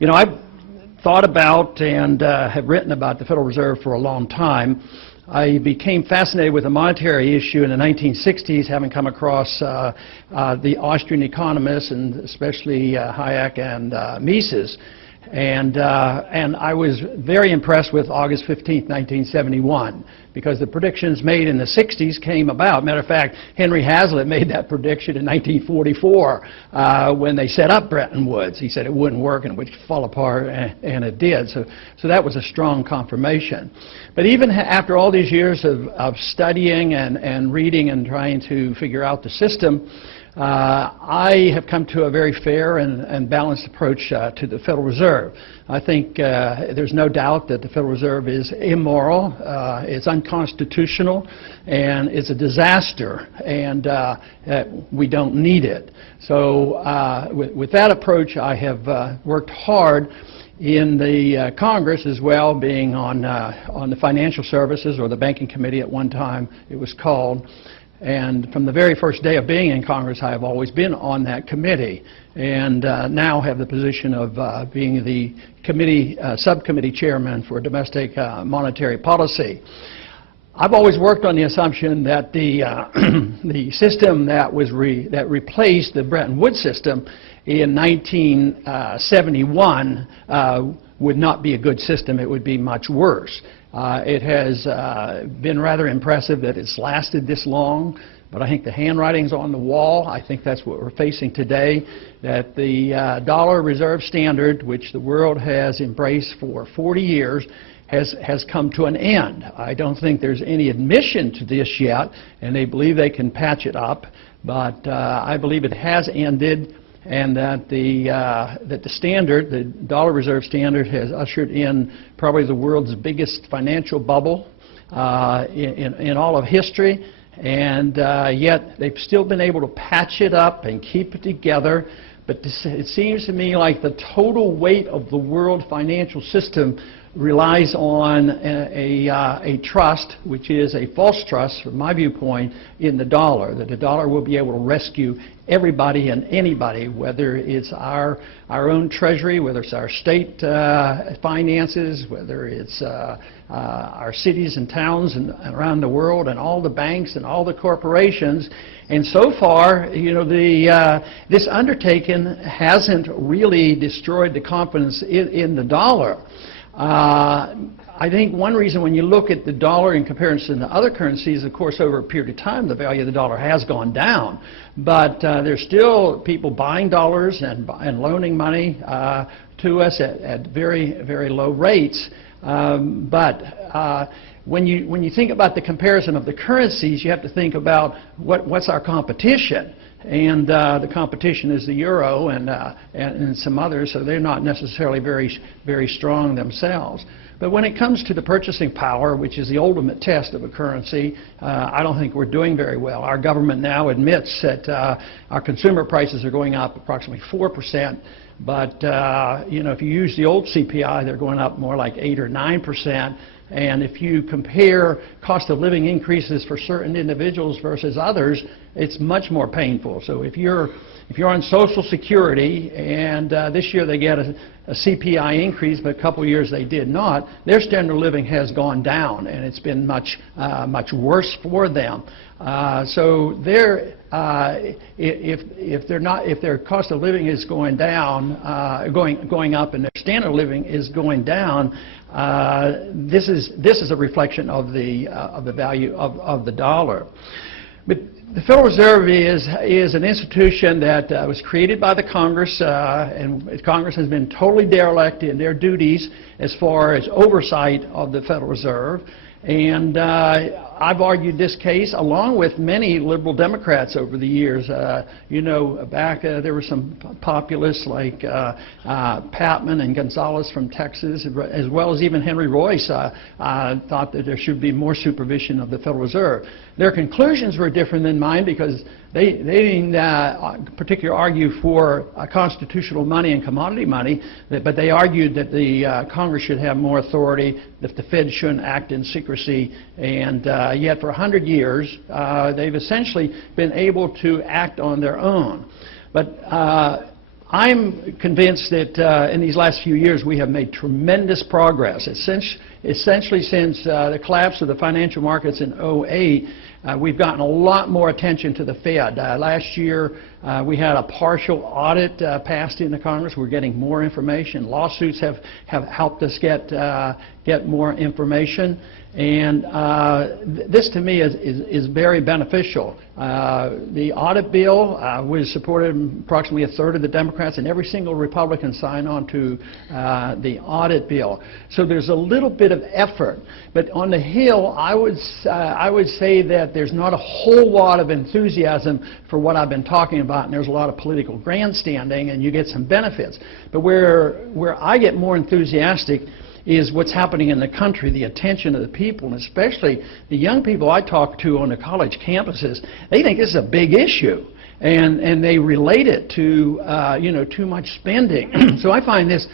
I've thought about and have written about the Federal Reserve for a long time. I became fascinated with the monetary issue in the 1960s, having come across the Austrian economists, and especially Hayek and Mises. And I was very impressed with August 15, 1971, because the predictions made in the 60s came about. Matter of fact, Henry Hazlitt made that prediction in 1944 when they set up Bretton Woods. He said it wouldn't work and it would fall apart, and it did. So that was a strong confirmation. But even after all these years of studying and reading and trying to figure out the system, I have come to a very fair and balanced approach to the Federal Reserve. I think there's no doubt that the Federal Reserve is immoral, it's unconstitutional, and it's a disaster, and we don't need it. So with that approach, I have worked hard in the Congress as well, being on the Financial Services, or the Banking Committee at one time it was called. And from the very first day of being in Congress, I have always been on that committee, and now have the position of being the committee subcommittee chairman for domestic monetary policy. I've always worked on the assumption that the system that replaced the Bretton Woods system in 1971 would not be a good system. It would be much worse. It has been rather impressive that it's lasted this long, but I think the handwriting's on the wall. I think that's what we're facing today, that the dollar reserve standard, which the world has embraced for 40 years, has come to an end. I don't think there's any admission to this yet, and they believe they can patch it up, but I believe it has ended, and that the standard, the dollar reserve standard, has ushered in probably the world's biggest financial bubble in all of history, and yet they've still been able to patch it up and keep it together. But it seems to me like the total weight of the world financial system relies on a trust, which is a false trust from my viewpoint, in the dollar, that the dollar will be able to rescue everybody and anybody, whether it's our own treasury, whether it's our state finances, whether it's our cities and towns and around the world, and all the banks and all the corporations. And so far, this undertaking hasn't really destroyed the confidence in the dollar. I think one reason, when you look at the dollar in comparison to other currencies, of course, over a period of time, the value of the dollar has gone down. But there's still people buying dollars and loaning money to us at very, very low rates. When you think about the comparison of the currencies, you have to think about what's our competition. And the competition is the euro and some others, so they're not necessarily very, very strong themselves. But when it comes to the purchasing power, which is the ultimate test of a currency, I don't think we're doing very well. Our government now admits that our consumer prices are going up approximately 4%, but if you use the old CPI, they're going up more like 8 or 9%. And if you compare cost of living increases for certain individuals versus others, it's much more painful. So if you're on Social Security, and this year they get a CPI increase, but a couple of years they did not, their standard of living has gone down, and it's been much worse for them. So if their cost of living is going down, going up, and their standard of living is going down, this is a reflection of the value of the dollar. But the Federal Reserve is an institution that was created by the Congress, and Congress has been totally derelict in their duties as far as oversight of the Federal Reserve. And I've argued this case along with many liberal Democrats over the years. Back there were some populists like Patman and Gonzalez from Texas, as well as even Henry Royce thought that there should be more supervision of the Federal Reserve. Their conclusions were different than mine, because they didn't particularly argue for constitutional money and commodity money, but they argued that the Congress should have more authority, that the Fed shouldn't act in secrecy, and yet for 100 years they've essentially been able to act on their own. But I'm convinced that in these last few years we have made tremendous progress. Essentially since the collapse of the financial markets in '08, we've gotten a lot more attention to the Fed. Last year we had a partial audit passed into Congress. We're getting more information. Lawsuits have helped us get more information. And this to me is very beneficial. The audit bill was supported approximately a third of the Democrats, and every single Republican signed on to the audit bill. So there's a little bit of effort. But on the Hill, I would say that there's not a whole lot of enthusiasm for what I've been talking about, and there's a lot of political grandstanding, and you get some benefits. But where I get more enthusiastic is what's happening in the country, the attention of the people, and especially the young people I talk to on the college campuses. They think this is a big issue, and they relate it to too much spending. So I find this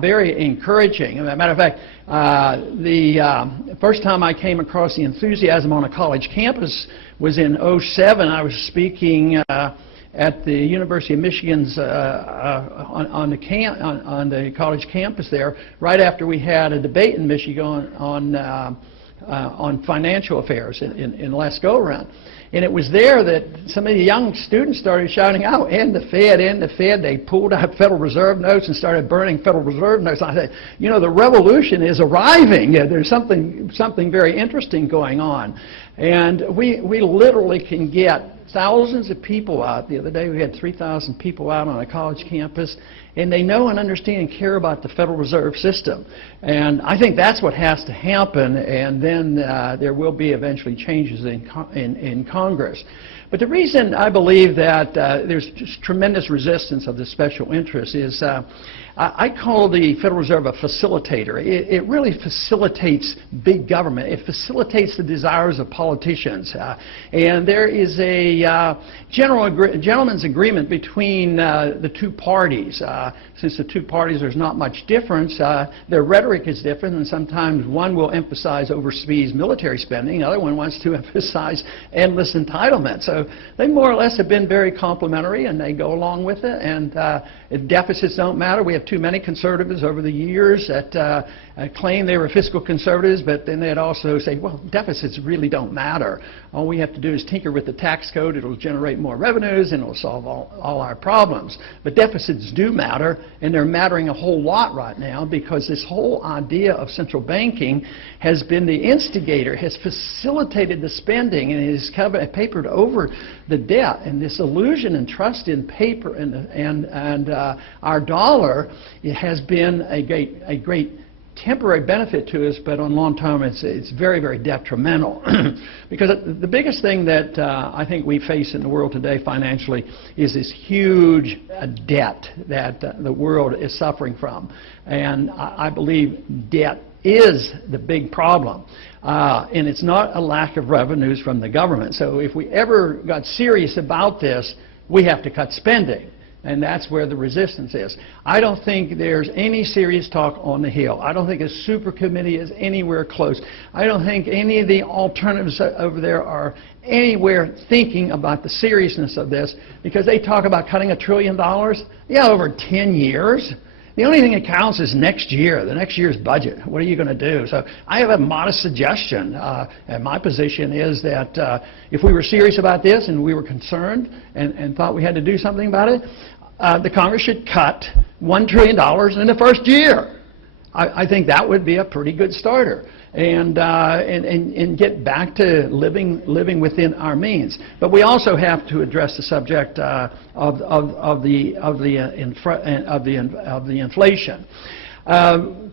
very encouraging. As a matter of fact, the first time I came across the enthusiasm on a college campus was in '07. I was speaking at the University of Michigan's on the college campus there, right after we had a debate in Michigan on financial affairs in last go-around. And it was there that some of the young students started shouting out, "End the Fed, end the Fed." They pulled out Federal Reserve notes and started burning Federal Reserve notes. I said, you know, the revolution is arriving. There's something very interesting going on. And we literally can get thousands of people out. The other day we had 3,000 people out on a college campus, and they know and understand and care about the Federal Reserve System. And I think that's what has to happen, and then there will be eventually changes in Congress. But the reason I believe that there's just tremendous resistance of the special interests is I call the Federal Reserve a facilitator. It really facilitates big government. It facilitates the desires of politicians. And there is a gentleman's agreement between the two parties. Since the two parties, there's not much difference. Their rhetoric is different, and sometimes one will emphasize overseas military spending. The other one wants to emphasize endless entitlement. So they more or less have been very complimentary, and they go along with it. And deficits don't matter. We have too many conservatives over the years that claim they were fiscal conservatives, but then they'd also say, well, deficits really don't matter. All we have to do is tinker with the tax code. It'll generate more revenues, and it'll solve all our problems. But deficits do matter, and they're mattering a whole lot right now because this whole idea of central banking has been the instigator, has facilitated the spending, and has papered over the debt. And this illusion and trust in paper and our dollar, it has been a great temporary benefit to us, but on long term it's very, very detrimental. Because the biggest thing that I think we face in the world today financially is this huge debt that the world is suffering from. And I believe debt is the big problem. And it's not a lack of revenues from the government. So if we ever got serious about this, we have to cut spending. And that's where the resistance is. I don't think there's any serious talk on the Hill. I don't think a super committee is anywhere close. I don't think any of the alternatives over there are anywhere thinking about the seriousness of this, because they talk about cutting $1 trillion. Yeah, over 10 years. The only thing that counts is next year, the next year's budget. What are you going to do? So I have a modest suggestion. And my position is that if we were serious about this and we were concerned and thought we had to do something about it, the Congress should cut $1 trillion in the first year. I think that would be a pretty good starter, and get back to living within our means. But we also have to address the subject of the inflation.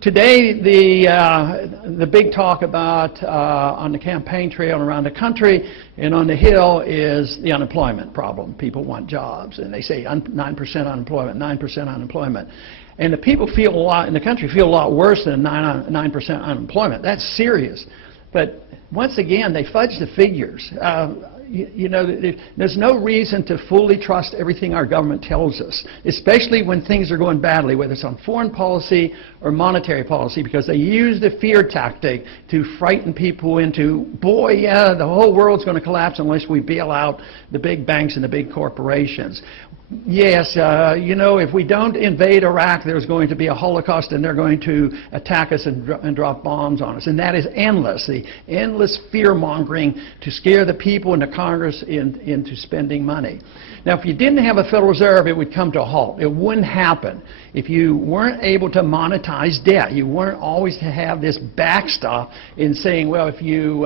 Today, the big talk about on the campaign trail around the country and on the Hill is the unemployment problem. People want jobs, and they say 9% unemployment, 9% unemployment. And the people feel a lot in the country feel a lot worse than 9% unemployment. That's serious. But once again, they fudge the figures. there's no reason to fully trust everything our government tells us, especially when things are going badly, whether it's on foreign policy or monetary policy, because they use the fear tactic to frighten people into, boy, yeah, the whole world's going to collapse unless we bail out the big banks and the big corporations. Yes, if we don't invade Iraq, there's going to be a Holocaust and they're going to attack us and drop bombs on us. And that is endless, the endless fear-mongering to scare the people and the Congress into spending money. Now, if you didn't have a Federal Reserve, it would come to a halt. It wouldn't happen. If you weren't able to monetize debt, you weren't always to have this backstop in saying, well, if you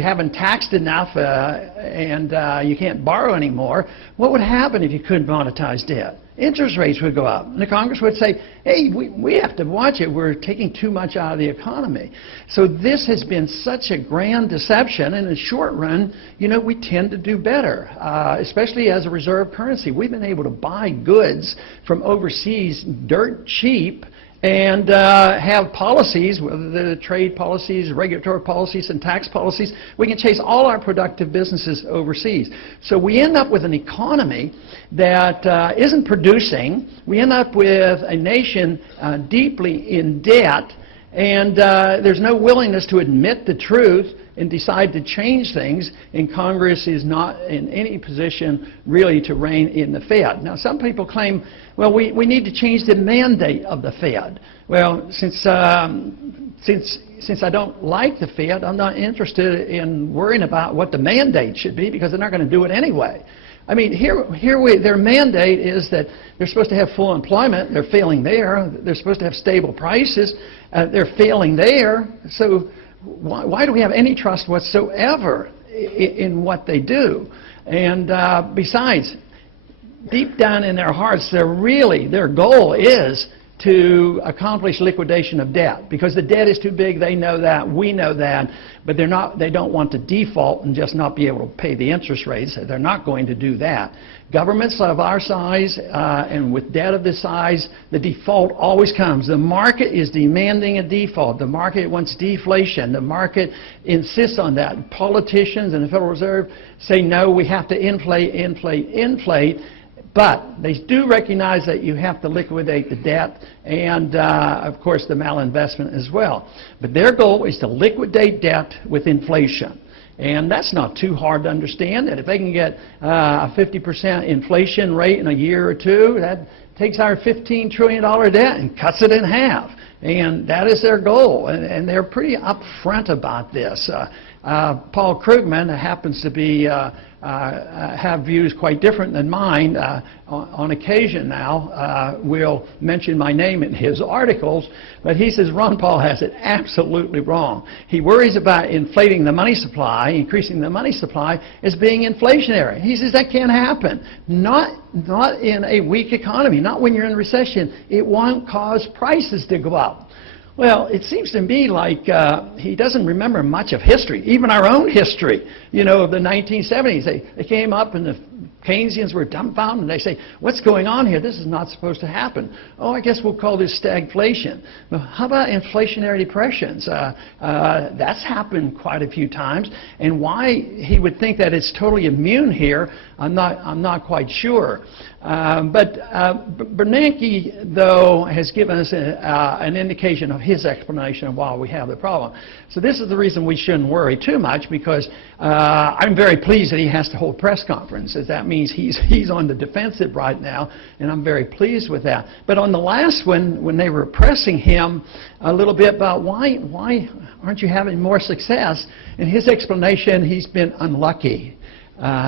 haven't taxed enough and you can't borrow anymore, what would happen if you couldn't monetize debt? Interest rates would go up. And the Congress would say, hey, we have to watch it. We're taking too much out of the economy. So this has been such a grand deception. And in the short run, we tend to do better, especially as a reserve currency. We've been able to buy goods from overseas dirt cheap and have policies, whether they're trade policies, regulatory policies, and tax policies. We can chase all our productive businesses overseas. So we end up with an economy that isn't producing. We end up with a nation deeply in debt, and there's no willingness to admit the truth and decide to change things, and Congress is not in any position really to rein in the Fed. Now, some people claim, well, we need to change the mandate of the Fed. Well, since I don't like the Fed, I'm not interested in worrying about what the mandate should be, because they're not going to do it anyway. I mean, their mandate is that they're supposed to have full employment. They're failing there. They're supposed to have stable prices. They're failing there. So why do we have any trust whatsoever in what they do? And besides, deep down in their hearts, their goal is to accomplish liquidation of debt, because the debt is too big. They know that, we know that, but they don't want to default and just not be able to pay the interest rates. They're not going to do that. Governments of our size and with debt of this size, the default always comes. The market is demanding a default. The market wants deflation. The market insists on that. Politicians and the Federal Reserve say, no, we have to inflate, inflate, inflate. But they do recognize that you have to liquidate the debt and, of course, the malinvestment as well. But their goal is to liquidate debt with inflation. And that's not too hard to understand. That if they can get a 50% inflation rate in a year or two, that takes our $15 trillion debt and cuts it in half. And that is their goal. And they're pretty upfront about this. Paul Krugman happens to be have views quite different than mine. On occasion now will mention my name in his articles, but he says Ron Paul has it absolutely wrong. He worries about inflating the money supply, increasing the money supply as being inflationary. He says that can't happen. Not in a weak economy, not when you're in recession. It won't cause prices to go up. Well, it seems to me like he doesn't remember much of history, even our own history, of the 1970s. They came up and the Keynesians were dumbfounded, and they say, what's going on here? This is not supposed to happen. Oh, I guess we'll call this stagflation. Well, how about inflationary depressions? That's happened quite a few times, and why he would think that it's totally immune here, I'm not quite sure. But Bernanke, though, has given us an indication of his explanation of why we have the problem. So this is the reason we shouldn't worry too much, because I'm very pleased that he has to hold press conferences. That means he's on the defensive right now, and I'm very pleased with that. But on the last one, when they were pressing him a little bit about why aren't you having more success, in his explanation, he's been unlucky.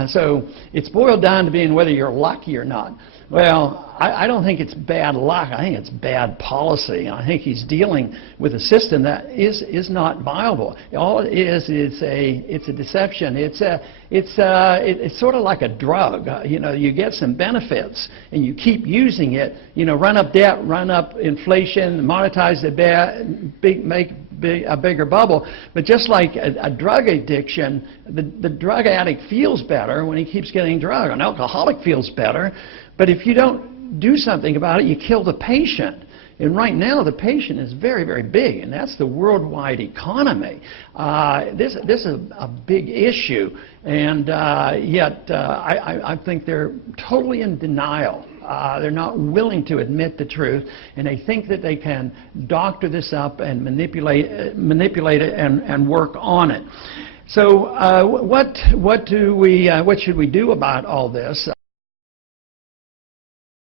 So it's boiled down to being whether you're lucky or not. Well, I don't think it's bad luck. I think it's bad policy. I think he's dealing with a system that is not viable. All it is it's a deception. It's sort of like a drug. You get some benefits and you keep using it. Run up debt, run up inflation, monetize the debt, make a bigger bubble. But just like a drug addiction, the drug addict feels better when he keeps getting drug. An alcoholic feels better. But if you don't do something about it, you kill the patient. And right now, the patient is very, very big, and that's the worldwide economy. This is a big issue, and yet I think they're totally in denial. They're not willing to admit the truth, and they think that they can doctor this up and manipulate it and work on it. So what should we do about all this?